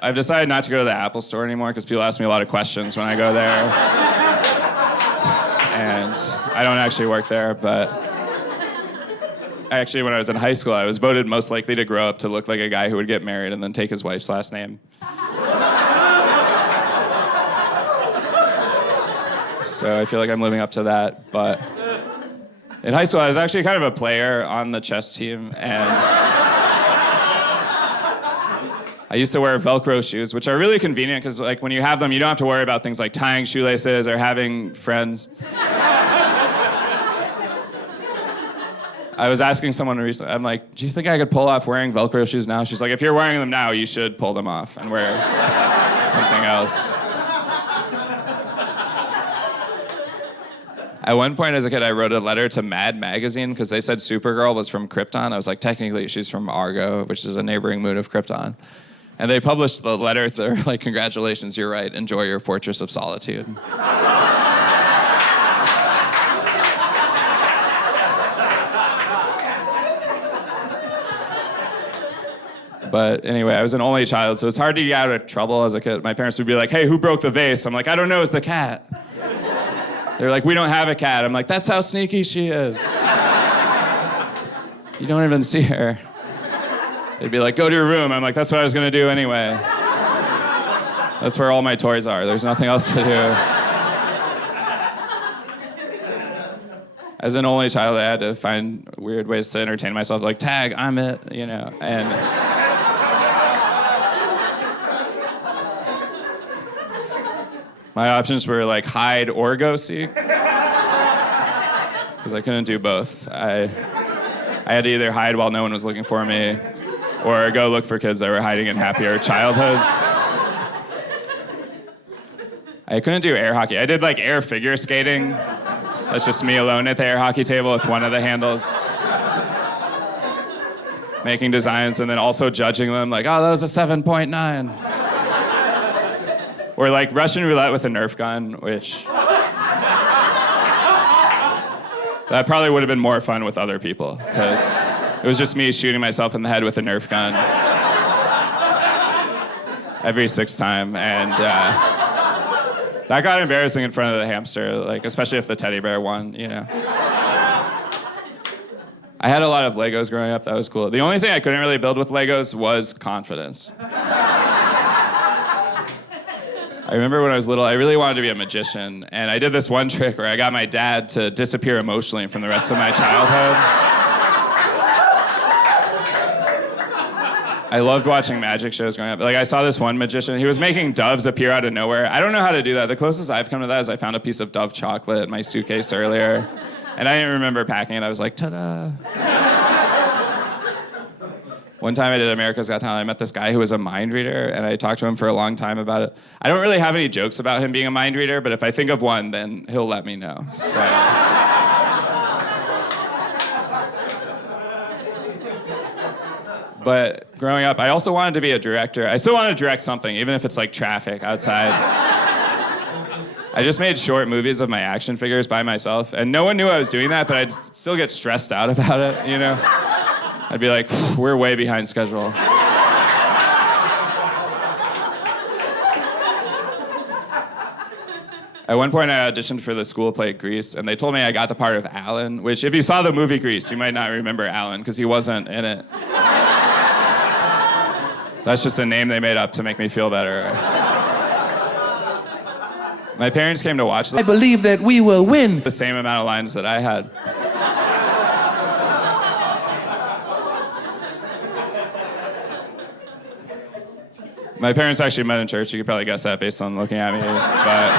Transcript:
I've decided not to go to the Apple store anymore because people ask me a lot of questions when I go there. And I don't actually work there, but actually when I was in high school, I was voted most likely to grow up to look like a guy who would get married and then take his wife's last name. So I feel like I'm living up to that, but in high school, I was actually kind of a player on the chess team, and I used to wear Velcro shoes, which are really convenient because, like, when you have them, you don't have to worry about things like tying shoelaces or having friends. I was asking someone recently, I'm like, do you think I could pull off wearing Velcro shoes now? She's like, if you're wearing them now, you should pull them off and wear something else. At one point as a kid, I wrote a letter to Mad Magazine because they said Supergirl was from Krypton. I was like, technically, she's from Argo, which is a neighboring moon of Krypton. And they published the letter. They're like, congratulations, you're right. Enjoy your fortress of solitude. But anyway, I was an only child, so it's hard to get out of trouble as a kid. My parents would be like, hey, who broke the vase? I'm like, I don't know, it's the cat. They're like, we don't have a cat. I'm like, that's how sneaky she is. You don't even see her. They'd be like, go to your room. I'm like, that's what I was gonna do anyway. That's where all my toys are. There's nothing else to do. As an only child, I had to find weird ways to entertain myself, like tag, I'm it, you know, and my options were like hide or go seek, because I couldn't do both. I had to either hide while no one was looking for me, or go look for kids that were hiding in happier childhoods. I couldn't do air hockey. I did like air figure skating. That's just me alone at the air hockey table with one of the handles, making designs and then also judging them, like, oh, that was a 7.9. Or like Russian roulette with a Nerf gun, which that probably would have been more fun with other people, because it was just me shooting myself in the head with a Nerf gun every sixth time, and that got embarrassing in front of the hamster, like especially if the teddy bear won, you know. I had a lot of Legos growing up. That was cool. The only thing I couldn't really build with Legos was confidence. I remember when I was little, I really wanted to be a magician, and I did this one trick where I got my dad to disappear emotionally from the rest of my childhood. I loved watching magic shows growing up. Like, I saw this one magician, he was making doves appear out of nowhere. I don't know how to do that. The closest I've come to that is I found a piece of Dove chocolate in my suitcase earlier, and I didn't remember packing it. I was like, ta-da. One time I did America's Got Talent, I met this guy who was a mind reader, and I talked to him for a long time about it. I don't really have any jokes about him being a mind reader, but if I think of one, then he'll let me know. So. But growing up, I also wanted to be a director. I still want to direct something, even if it's like traffic outside. I just made short movies of my action figures by myself, and no one knew I was doing that, but I'd still get stressed out about it, you know? I'd be like, we're way behind schedule. At one point, I auditioned for the school play Grease, and they told me I got the part of Alan, which if you saw the movie Grease, you might not remember Alan, because he wasn't in it. That's just a name they made up to make me feel better. My parents came to watch I believe that we will win. The same amount of lines that I had. My parents actually met in church. You could probably guess that based on looking at me, but